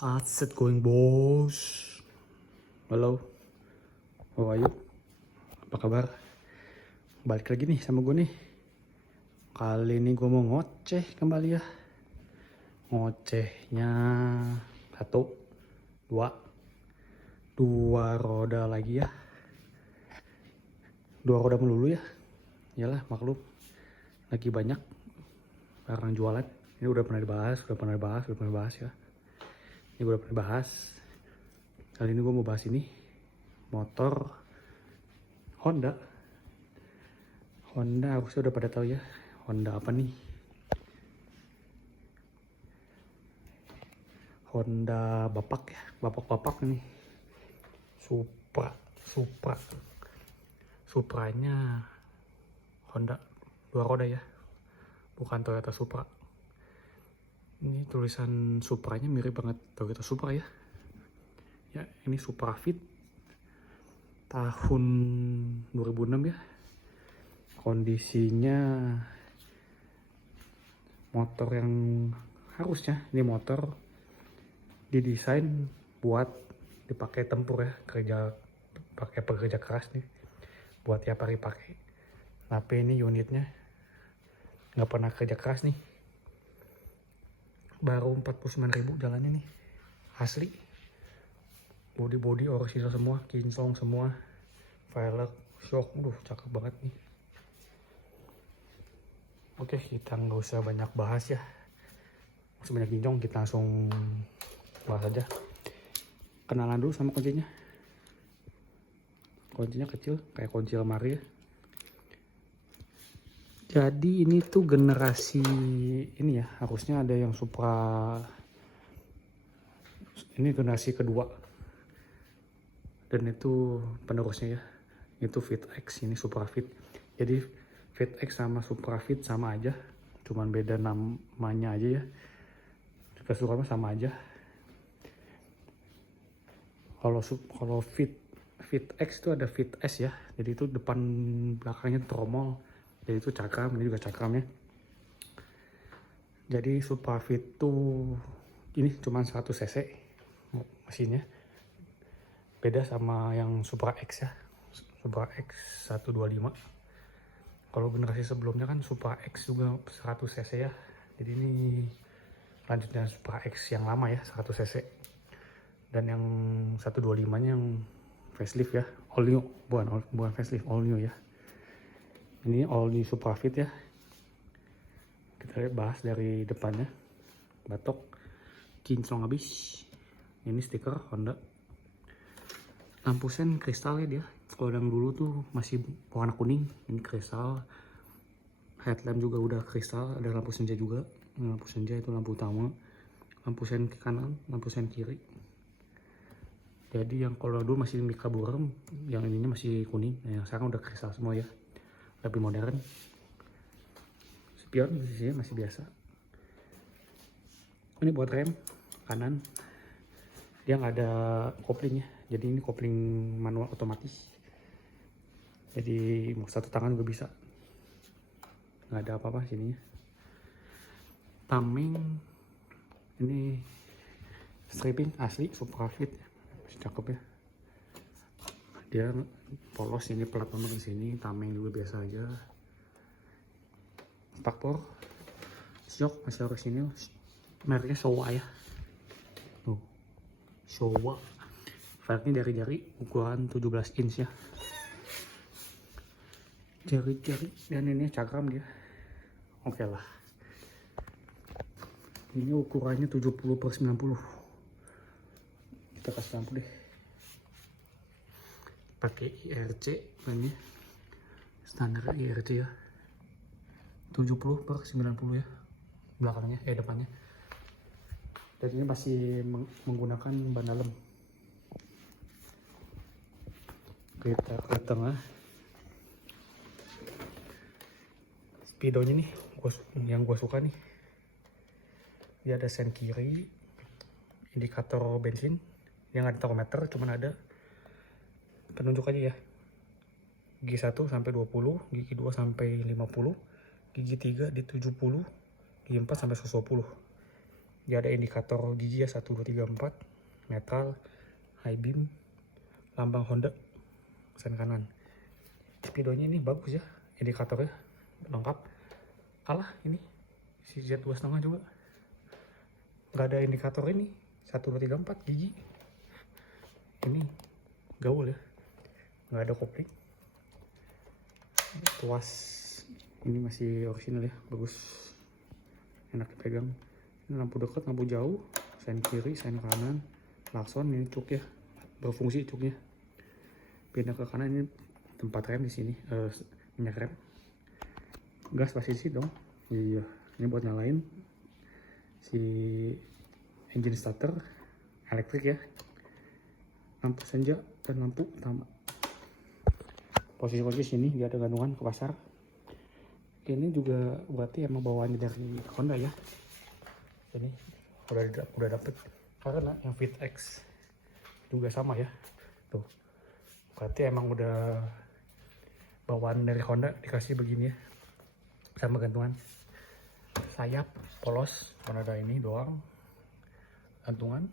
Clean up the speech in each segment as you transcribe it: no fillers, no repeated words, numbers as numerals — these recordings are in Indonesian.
How's it going, bos? Halo, how are you? Apa kabar? Balik lagi nih sama gue nih. Kali ini gue mau ngoceh kembali ya. Ngocehnya satu, dua roda lagi ya. Dua roda melulu ya. Yalah maklum, lagi banyak barang jualan. Ini udah pernah dibahas ya. Ini gue udah pernah bahas. Kali ini gue mau bahas ini, motor Honda harusnya udah pada tahu ya. Honda apa nih? Honda bapak ya, bapak nih. Supranya Honda 2 roda ya, bukan Toyota Supra. Ini tulisan Supranya mirip banget Toyota Supra ya. Ya, ini Supra Fit tahun 2006 ya. Kondisinya motor yang harusnya ini motor didesain buat dipakai tempur ya, pakai pekerja keras nih, buat tiap hari pakai. Tapi ini unitnya nggak pernah kerja keras nih, baru 49.000 jalannya nih, asli. Body original semua, kinclong semua, velg, shock, cakep banget nih. Oke, kita nggak usah banyak bahas ya, masih banyak kinclong, kita langsung bahas aja. Kenalan dulu sama kuncinya. Kuncinya kecil kayak kunci lemari ya. Jadi ini tuh generasi ini ya, harusnya ada yang Supra. Ini generasi kedua. Dan itu penerusnya ya. Itu Fit X, ini Supra Fit. Jadi Fit X sama Supra Fit sama aja, cuman beda namanya aja ya. Keseluruhannya sama aja. Kalau Fit X itu ada Fit S ya. Jadi itu depan belakangnya tromol. Jadi itu cakram, ini juga cakram ya. Jadi Supra Fit tuh ini cuma 100 cc mesinnya. Beda sama yang Supra X ya. Supra X 125. Kalau generasi sebelumnya kan Supra X juga 100 cc ya. Jadi ini lanjutnya Supra X yang lama ya, 100 cc. Dan yang 125-nya yang facelift ya, all new, bukan facelift, all new ya. Ini all new Supra Fit ya. Kita bahas dari depannya. Batok, kinclong habis. Ini stiker Honda. Lampu sen kristal ya dia. Kalau yang dulu tuh masih warna kuning, ini kristal. Headlamp juga udah kristal, ada lampu senja juga. Lampu senja itu lampu utama. Lampu sen kanan, lampu sen kiri. Jadi yang kalau dulu masih mika burem, yang ininya masih kuning. Nah, yang sekarang udah kristal semua ya. Lebih modern. Spion masih biasa. Ini buat rem kanan. Dia nggak ada kopling ya. Jadi ini kopling manual otomatis. Jadi mau satu tangan juga bisa. Nggak ada apa-apa sininya. Tameng ini stripping asli Supra Fit. Masih cakep ya. Dia polos, ini plat nomor di sini. Tameng juga biasa aja. Spakbor, shock masih orisinil. Mereknya Showa ya. Tuh, Showa. Velgnya jari-jari ukuran 17 inch ya. Jari-jari, dan ini cakram dia. Oke lah. Ini ukurannya 70/90. Kita kasih lampu deh. Pakai IRC ini. Standar IRC ya. 70/90 ya. Belakangnya, depannya. Dan ini masih menggunakan ban dalam. Kita ke tengah. Speedonya nih, yang gue suka nih. Dia ada sen kiri, indikator bensin. Dia nggak ada tachometer, cuman ada penunjuk aja ya. Gigi 1 sampai 20, gigi 2 sampai 50, gigi 3 di 70, gigi 4 sampai 120. Dia ada indikator gigi ya, 1 2 3 4, netral, high beam, lambang Honda, sen kanan. Speedonya ini bagus ya, indikatornya lengkap. Kalah ini si Z2,5 juga nggak ada indikator ini 1 2 3 4 gigi. Ini gaul ya, nggak ada kopling. Tuas ini masih original ya, bagus, enak dipegang. Ini lampu dekat, lampu jauh, sen kiri, sen kanan, klakson. Ini cuk ya, berfungsi cuknya. Pindah ke kanan, ini tempat rem di sini, minyak rem. Gas pasti sih dong. Iya, ini buat nyalain si engine starter elektrik ya. Lampu senja dan lampu utama. Posisi sini dia ada gantungan ke pasar. Ini juga berarti emang bawaannya dari Honda ya. Ini udah dapet, karena yang Fit X juga sama ya. Tuh, berarti emang udah bawaan dari Honda dikasih begini ya, sama gantungan. Sayap polos, cuma ada ini doang gantungan.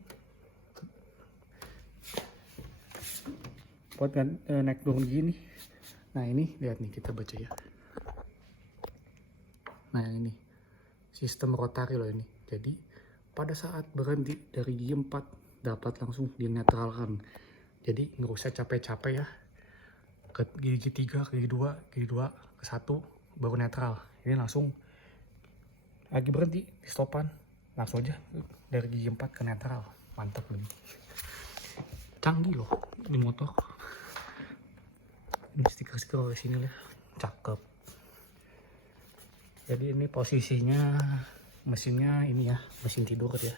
Buat naik turun gini. Nah ini lihat nih, kita baca ya. Nah yang ini sistem rotari loh ini. Jadi pada saat berhenti dari gigi 4 dapat langsung dinetralkan. Jadi nggak usah capek-capek ya. Ke gigi 3, ke gigi 2, ke 1 baru netral. Ini langsung lagi berhenti di stopan, langsung aja dari gigi 4 ke netral. Mantap nih. Canggih loh ini motor. Ini stiker-stiker di sini lah, cakep. Jadi ini posisinya mesinnya ini ya, mesin tidur ya.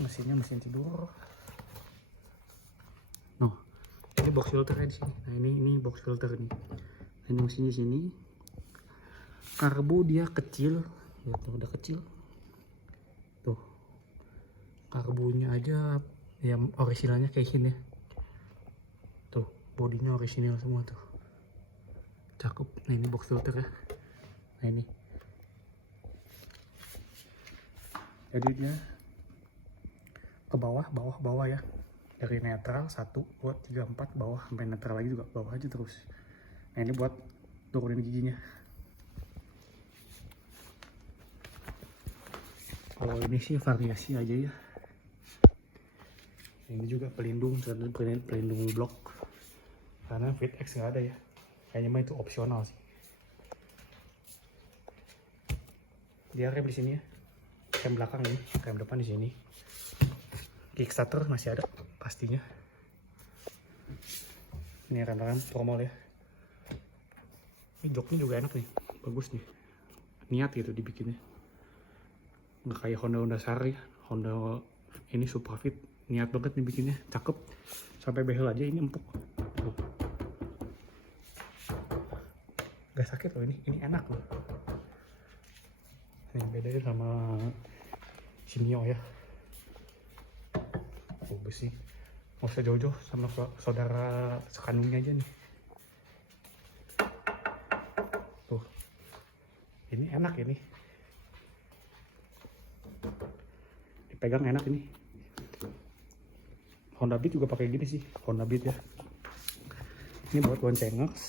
Mesinnya mesin tidur. Noh, ini box filternya di sini. Nah ini box filter nih. Ini mesinnya sini. Karbu dia kecil, ya, tuh, udah kecil. Tuh, karbunya aja yang originalnya kayak gini. Tuh, bodinya original semua tuh. Cakep. Nah ini box filter ya. Nah ini. Jadi dia ke bawah ya. Dari netral 1 2 3 4 bawah sampai netral lagi juga bawah aja terus. Nah ini buat turunin giginya. Kalau ini sih variasi aja ya. Ini juga pelindung blok. Karena Fit X nggak ada ya. Kayaknya mah itu opsional sih. Dia rem di sini ya. Rem belakang ini, rem depan di sini. Kickstarter masih ada pastinya. Ini rem promol ya. Ini joknya juga enak nih, bagus nih. Niat gitu dibikinnya. Nggak kayak Honda Sari, Honda ini Supra Fit. Niat banget nih bikinnya, cakep. Sampai behel aja ini empuk. Tuh. Gak sakit loh ini enak loh. Ini bedanya sama Simio ya. Oh besi. Mau usah jauh-jauh sama saudara sekandungnya aja nih. Tuh. Ini enak ini. Dipegang enak ini. Honda Beat juga pakai gini sih, Honda Beat ya. Ini buat boncengers.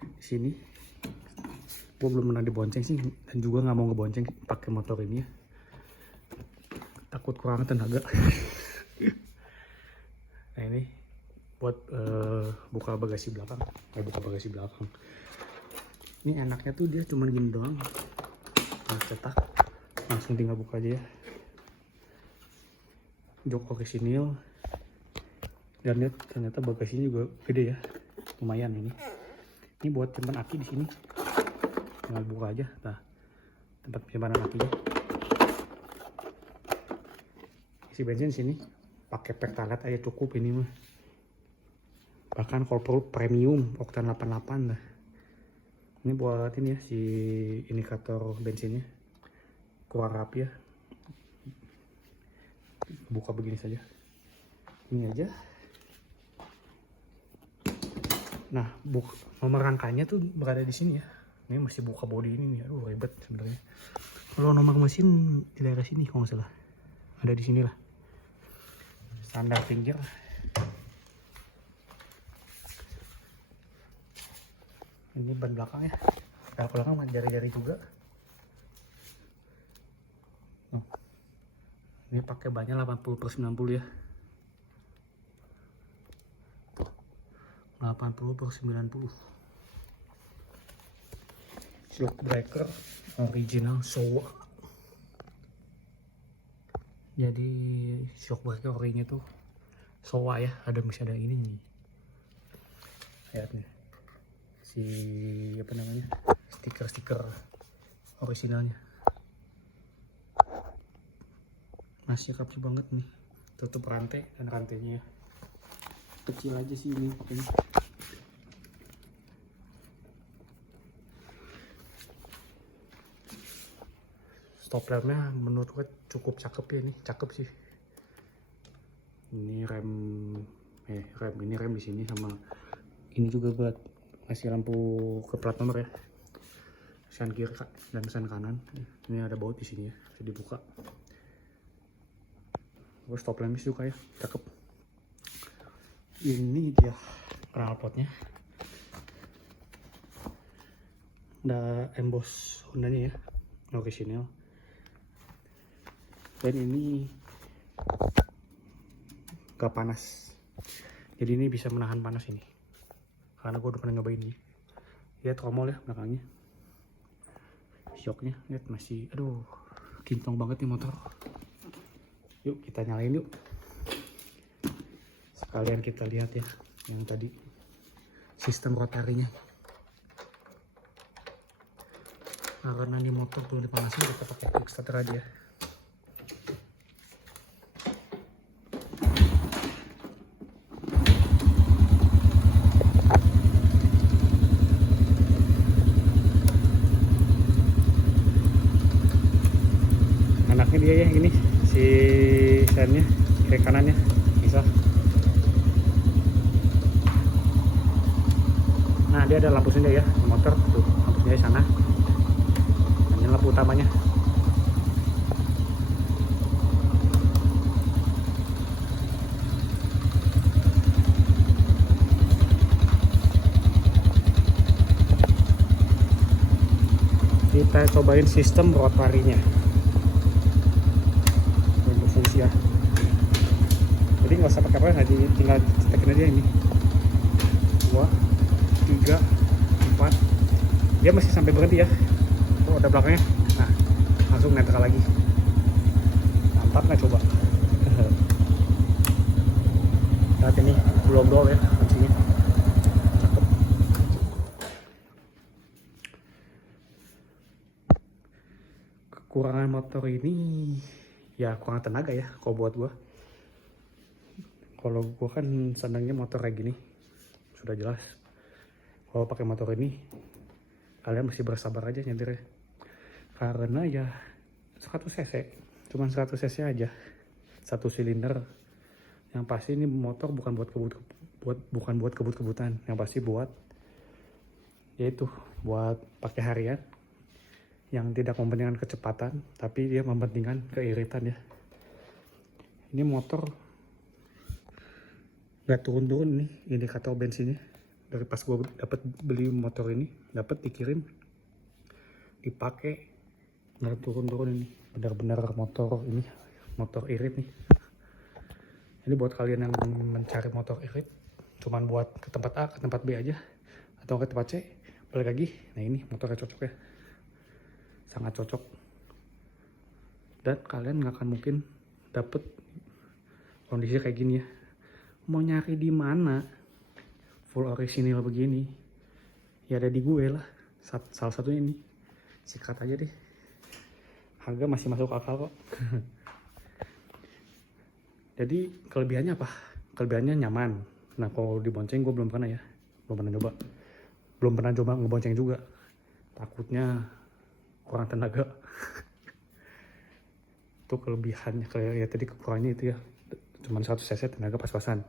Di sini. Gue belum pernah dibonceng sih, dan juga nggak mau ngebonceng pakai motor ini ya. Takut kurang tenaga. Nah ini buat buka bagasi belakang. Buka bagasi belakang. Ini enaknya tuh dia cuma gini doang. Nah, cetak, langsung tinggal buka aja ya. Jok orisinil. Dan lihat ternyata bagasinya juga gede ya, lumayan ini. Ini buat simpan aki di sini. Tinggal buka aja, nah tempat penyimpanan akinya. Isi bensin sini, pakai pertalite aja cukup ini mah. Bahkan kalau perlu premium oktan 88 lah. Ini buat ini ya, si indikator bensinnya kurang rapi ya. Buka begini saja. Ini aja. Nah, nomor rangkanya tuh berada di sini ya. Ini masih buka bodi ini nih, aduh ribet sebenarnya. Kalau nomor mesin di daerah sini kalau nggak salah, ada di sini lah. Standar pinggir. Ini ban belakang ya. Ban belakang sama jari-jari juga. Oh. Ini pakai bannya 80/90 ya. 80/90. Shock breaker original Showa. Jadi shock breaker orinya tuh Showa ya, masih ada ini nih. Lihat nih. Si apa namanya? Stiker-stiker originalnya. Masih rapi banget nih. Tutup rantai, dan rantainya kecil aja sih ini pakainya. Stop lampnya menurut gue cukup cakep ya, ini cakep sih. Ini rem ini rem di sini, sama ini juga buat kasih lampu ke plat nomor ya. Sen kiri dan sen kanan. Ini ada baut di sini ya, bisa dibuka. Gue stop lampnya suka ya, cakep. Ini dia knalpotnya. Ada emboss Hondanya ya, original. Dan ini gak panas, jadi ini bisa menahan panas ini, karena gue udah pernah nyobain ini. Lihat tromol ya belakangnya, shocknya lihat masih, aduh kintong banget nih motor. Yuk kita nyalain yuk, sekalian kita lihat ya yang tadi sistem rotarinya. Nah, karena ini motor perlu dipanasin, kita pakai quick starter aja. Anaknya dia ya, ini si sennya kayak kanannya bisa. Nah dia ada lampu sendiri ya di motor tuh, lampunya di sana. Ini lampu utamanya. Kita cobain sistem rotarinya. Ya. Jadi nggak usah pakai apa, tinggal cetekin aja ini 2, 3, 4. Dia masih sampai berhenti ya. Oh ada belakangnya. Nah langsung netral lagi. Mantap nggak coba? Saat ini belum ya fungsinya. Cakep. Kekurangan motor ini ya kurang tenaga ya kalau buat gua. Kalau gua kan senangnya motor kayak gini, sudah jelas. Kalau pakai motor ini kalian mesti bersabar aja nyetirnya, karena ya 100 cc, cuman 100 cc aja, 1 silinder. Yang pasti ini motor bukan buat kebut-kebutan, yang pasti buat yaitu buat pakai harian, yang tidak mementingkan kecepatan, tapi dia mementingkan keiritan ya. Ini motor gak turun-turun nih indikator bensinnya. Dari pas gue dapat beli motor ini, dapat dikirim, dipakai, gak turun-turun ini. Benar-benar motor ini, motor irit nih. Ini buat kalian yang mencari motor irit, cuman buat ke tempat A, ke tempat B aja, atau ke tempat C, balik lagi. Nah ini motornya cocok ya. Sangat cocok, dan kalian nggak akan mungkin dapet kondisi kayak gini ya. Mau nyari di mana full original begini ya, ada di gue lah. Salah satunya ini, sikat aja deh, harga masih masuk akal kok. Jadi kelebihannya apa? Kelebihannya nyaman. Nah kalau dibonceng gue belum pernah coba ngebonceng juga, takutnya kurang tenaga. Itu kelebihannya. Kayak ya tadi kekurangannya itu ya, cuman 100 cc tenaga pas-pasan.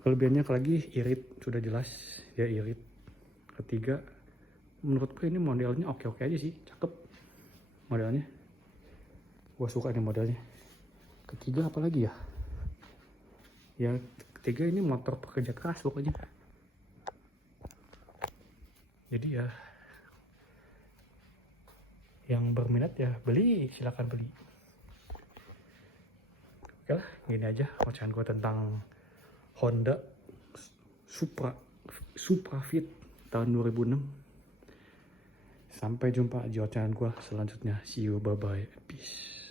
Kelebihannya lagi irit, sudah jelas ya irit. Ketiga, menurut gue ini modelnya oke-oke aja sih, cakep. modelnya. Gue suka nih modelnya. Ketiga apa lagi ya? Yang ketiga ini motor pekerja keras pokoknya. Jadi ya, yang berminat ya beli, silakan beli. Oke lah, gini aja ocehan gue tentang Honda Supra Fit tahun 2006. Sampai jumpa di ocehan gue selanjutnya. See you, bye bye, peace.